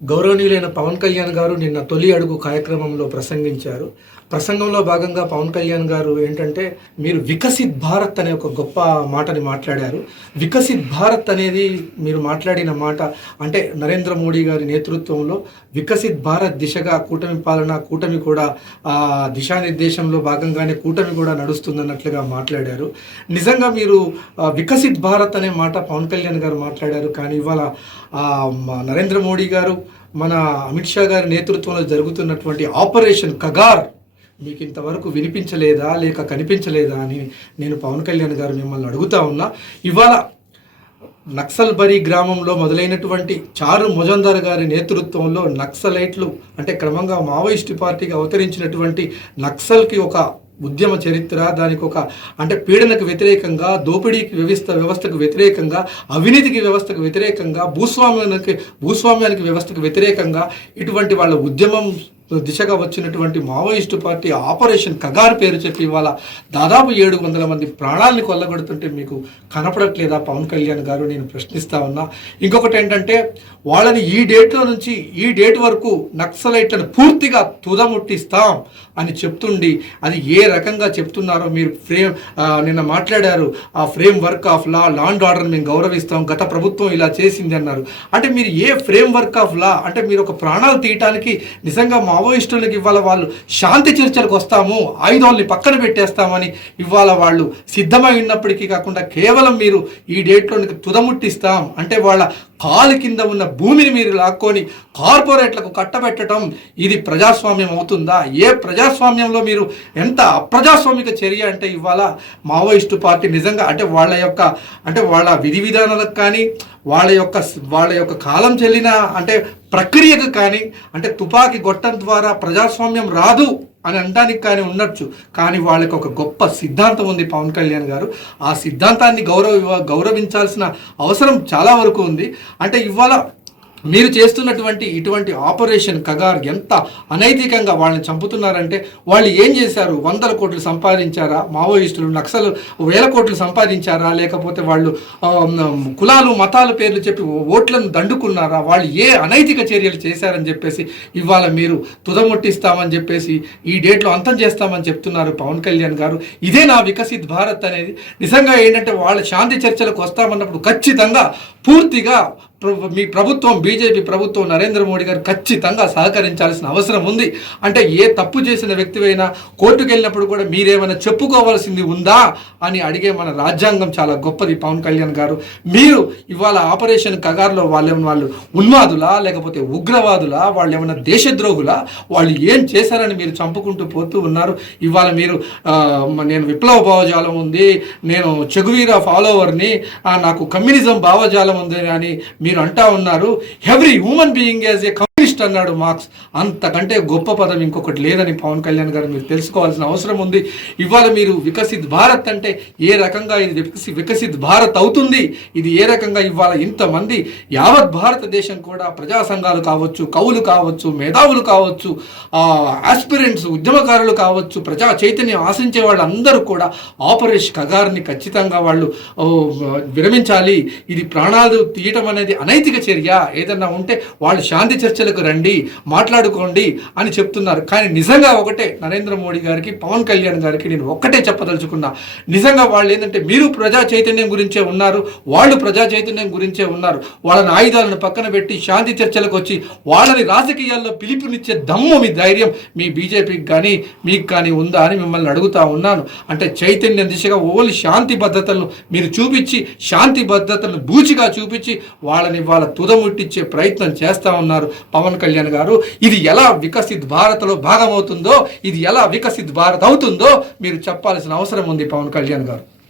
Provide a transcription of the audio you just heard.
గౌరవనీయులైన పవన్ కళ్యాణ్ గారు నిన్న తొలి అడుగు కార్యక్రమంలో ప్రసంగించారు. ప్రసంగంలో భాగంగా పవన్ కళ్యాణ్ గారు ఏంటంటే, మీరు వికసిత్ భారత్ అనే ఒక గొప్ప మాటని మాట్లాడారు. వికసిత్ భారత్ అనేది మీరు మాట్లాడిన మాట అంటే నరేంద్ర మోడీ గారి నేతృత్వంలో వికసిత్ భారత్ దిశగా కూటమి పాలన, కూటమి కూడా దిశానిర్దేశంలో భాగంగానే కూటమి కూడా నడుస్తుందన్నట్లుగా మాట్లాడారు. నిజంగా మీరు వికసిత్ భారత్ అనే మాట పవన్ కళ్యాణ్ గారు మాట్లాడారు. కానీ ఇవాళ నరేంద్ర మోడీ గారు, మన అమిత్ షా గారి నేతృత్వంలో జరుగుతున్నటువంటి ఆపరేషన్ కగార్ మీకు ఇంతవరకు వినిపించలేదా లేక కనిపించలేదా అని నేను పవన్ కళ్యాణ్ గారు మిమ్మల్ని అడుగుతా ఉన్నా. ఇవాళ నక్సల్బరీ గ్రామంలో మొదలైనటువంటి చారు మొజందార్ గారి నేతృత్వంలో నక్సలైట్లు అంటే క్రమంగా మావోయిస్టు పార్టీగా అవతరించినటువంటి నక్సల్కి ఒక ఉద్యమ చరిత్ర, దానికి ఒక అంటే పీడనకు వ్యతిరేకంగా, దోపిడీకి వ్యవస్థకు వ్యతిరేకంగా, అవినీతికి వ్యవస్థకు వ్యతిరేకంగా, భూస్వామ్యానికి వ్యవస్థకు వ్యతిరేకంగా ఇటువంటి వాళ్ళ ఉద్యమం దిశగా వచ్చినటువంటి మావోయిస్టు పార్టీ ఆపరేషన్ కగార్ పేరు చెప్పి ఇవాళ దాదాపు 700 మంది ప్రాణాలని కొల్లగొడుతుంటే మీకు కనపడట్లేదా పవన్ కళ్యాణ్ గారు? నేను ప్రశ్నిస్తా ఉన్నా. ఇంకొకటి ఏంటంటే, వాళ్ళని ఈ డేట్లో నుంచి ఈ డేట్ వరకు నక్సలైట్లను పూర్తిగా తుదముట్టిస్తాం అని చెప్తుండి అది ఏ రకంగా చెప్తున్నారో మీరు నిన్న మాట్లాడారు. ఆ frame work of law and order మేము గౌరవిస్తాం, గత ప్రభుత్వం ఇలా చేసింది అన్నారు. అంటే మీరు ఏ ఫ్రేమ్ వర్క్ ఆఫ్ లా అంటే మీరు ఒక ప్రాణాలు తీయటానికి నిజంగా మావోయిస్టులకు ఇవాళ వాళ్ళు శాంతి చర్చలకు వస్తాము, ఆయుధాలని పక్కన పెట్టేస్తామని ఇవాళ వాళ్ళు సిద్ధమై ఉన్నప్పటికీ కాకుండా కేవలం మీరు ఈ డేట్లోనికి తుదముట్టిస్తాం అంటే వాళ్ళ కాలు కింద ఉన్న భూమిని మీరు లాక్కొని కార్పొరేట్లకు కట్టబెట్టడం ఇది ప్రజాస్వామ్యం అవుతుందా? ఏ ప్రజాస్వామ్యంలో మీరు ఎంత అప్రజాస్వామిక చర్య అంటే ఇవాళ మావోయిస్టు పార్టీ నిజంగా అంటే వాళ్ళ విధి విధానాలకు కానీ వాళ్ళ యొక్క కాలం చెల్లిన అంటే ప్రక్రియకు కానీ అంటే తుపాకీ గొట్టం ద్వారా ప్రజాస్వామ్యం రాదు అని అనడానికి కానీ ఉండొచ్చు. కానీ వాళ్ళకి ఒక గొప్ప సిద్ధాంతం ఉంది పవన్ కళ్యాణ్ గారు. ఆ సిద్ధాంతాన్ని గౌరవించాల్సిన అవసరం చాలా వరకు ఉంది. అంటే ఇవాళ మీరు చేస్తున్నటువంటి ఇటువంటి ఆపరేషన్ కగార్ ఎంత అనైతికంగా వాళ్ళని చంపుతున్నారంటే, వాళ్ళు ఏం చేశారు? 100 కోట్లు సంపాదించారా? మావోయిస్టులు నక్సలు 1000 కోట్లు సంపాదించారా? లేకపోతే వాళ్ళు కులాలు మతాల పేర్లు చెప్పి ఓట్లను దండుకున్నారా? వాళ్ళు ఏ అనైతిక చర్యలు చేశారని చెప్పేసి ఇవాళ మీరు తుదముట్టిస్తామని చెప్పేసి ఈ డేట్లో అంతం చేస్తామని చెప్తున్నారు పవన్ కళ్యాణ్ గారు. ఇదే నా వికసిత్ భారత్ అనేది. నిజంగా ఏంటంటే వాళ్ళ శాంతి చర్చలకు వస్తామన్నప్పుడు ఖచ్చితంగా పూర్తిగా మీ ప్రభుత్వం, బీజేపీ ప్రభుత్వం, నరేంద్ర మోడీ గారు ఖచ్చితంగా సహకరించాల్సిన అవసరం ఉంది. అంటే ఏ తప్పు చేసిన వ్యక్తివైనా కోర్టుకు వెళ్ళినప్పుడు కూడా మీరేమైనా చెప్పుకోవాల్సింది ఉందా అని అడిగే మన రాజ్యాంగం చాలా గొప్పది పవన్ కళ్యాణ్ గారు. మీరు ఇవాళ ఆపరేషన్ కగార్లో వాళ్ళు ఉన్మాదులా లేకపోతే ఉగ్రవాదులా, వాళ్ళు ఏమైనా దేశద్రోహులా, వాళ్ళు ఏం చేశారని మీరు చంపుకుంటూ పోతూ ఉన్నారు. ఇవాళ మీరు నేను విప్లవ భావజాలం ఉంది, నేను చెగువీర ఫాలోవర్ని, నాకు కమ్యూనిజం భావజాలం ఉంది అని మీరు అంటా ఉన్నారు. Every human being as a communist అన్నాడు మార్క్స్. అంతకంటే గొప్ప పదం ఇంకొకటి లేదని పవన్ కళ్యాణ్ గారు మీరు తెలుసుకోవాల్సిన అవసరం ఉంది. ఇవాళ మీరు వికసిత్ భారత్ అంటే ఏ రకంగా ఇది వికసిత్ భారత్ అవుతుంది, ఇది ఏ రకంగా ఇవాళ ఇంతమంది యావత్ భారతదేశం కూడా ప్రజా సంఘాలు కావచ్చు, కవులు కావచ్చు, మేధావులు కావచ్చు, ఆస్పిరెంట్స్ ఉద్యమకారులు కావచ్చు, ప్రజా చైతన్యం ఆశించే వాళ్ళందరూ కూడా ఆపరేషన్ కగార్ని ఖచ్చితంగా వాళ్ళు విరమించాలి. ఇది ప్రాణాలు తీయటం అనేది అనైతిక చర్య. ఏదన్నా ఉంటే వాళ్ళు శాంతి చర్చలకు రండి, మాట్లాడుకోండి అని చెప్తున్నారు. కానీ నిజంగా ఒకటే నరేంద్ర మోడీ గారికి, పవన్ కళ్యాణ్ గారికి నేను ఒక్కటే చెప్పదలుచుకున్నా. నిజంగా వాళ్ళు ఏంటంటే మీరు ప్రజా చైతన్యం గురించే ఉన్నారు, వాళ్ళు ప్రజా చైతన్యం గురించే ఉన్నారు. వాళ్ళని ఆయుధాలను పక్కన పెట్టి శాంతి చర్చలకు వచ్చి వాళ్ళని రాజకీయాల్లో పిలుపునిచ్చే దమ్ము, మీ ధైర్యం మీ బీజేపీకి కానీ మీకు కానీ ఉందా అని మిమ్మల్ని అడుగుతా ఉన్నాను. అంటే చైతన్యం దిశగా ఓన్లీ శాంతి భద్రతలను మీరు చూపించి, శాంతి భద్రతలను బూచిగా చూపించి వాళ్ళని వాళ్ళ తుదముట్టించే ప్రయత్నం చేస్తూ ఉన్నారు పవన్ కళ్యాణ్ గారు. ఇది ఎలా వికసిత్ భారత్లో భాగమవుతుందో, ఇది ఎలా వికసిత్ భారత్ అవుతుందో మీరు చెప్పాల్సిన అవసరం ఉంది పవన్ కళ్యాణ్ గారు.